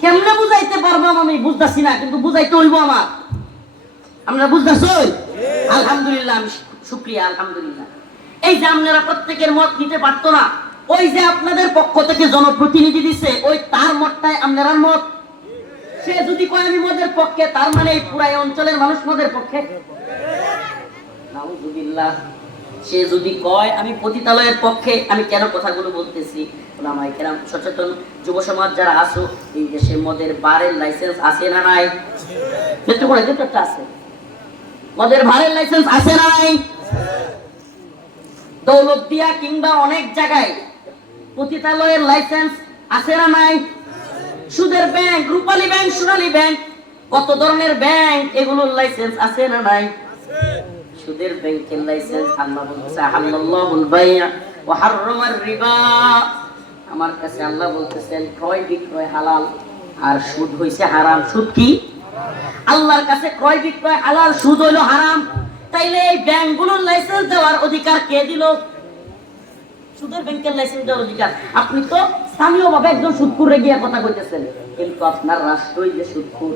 কেমনে বুঝাইতে পারবাম আমি বুঝতেছি না, কিন্তু বুঝাইতে হইব আমার। আমরা বুঝতেছ আলহামদুলিল্লাহ, আমি আলহামদুলিল্লাহ। এই যে আপনারা প্রত্যেকের মত নিতে পারতো না, ওই যে আপনাদের পক্ষ থেকে জনপ্রতিনিধি দিছে, ওই তার মতটাই আপনার মত। সে যদি কয় আমি মদের পক্ষে, তার মানে এই পুরাই অঞ্চলের মানুষ মদের পক্ষে। নাউজুবিল্লাহ। সে যদি কয়, আমি পতিতালয়ের পক্ষে, আমি কেন কথাগুলো বলতেছি? সচেতন যুব সমাজ যারা আসো এই দেশে মদের বারের লাইসেন্স আছে না নাই? আছে। মদের ভারের লাইসেন্স আছে না নাই? দৌলতদিয়া কিংবা অনেক জায়গায় পতিতালয়ের লাইসেন্স আছে না নাই? সুদের bank Rupali bank Sonali bank কত ধরনের ব্যাংক এগুলোর লাইসেন্স আছে না নাই? সুদের ব্যাংকের লাইসেন্স আল্লাহ বলতেছে আল্লাহুল বাই'a ওয়া হাররামার রিবা। আমার কাছে আল্লাহ বলতেছেন, ক্রয় বিক্রয় হালাল, আর সুদ হইছে হারাম। সুদ কি? আল্লাহর কাছে ক্রয় বিক্রয় হালাল, সুদ হইল হারাম। তাইলে এই ব্যাংকগুলোর লাইসেন্স দেওয়ার অধিকার কে দিল? সুদের ব্যাংকের লাইসেন্স দেওয়ার অধিকার। আপনি তো স্থানীয় ভাবে একজন সুদকুরে গিয়ে কথা কইতেছেন। কিন্তু আপনার রাষ্ট্রই যে সুদকুর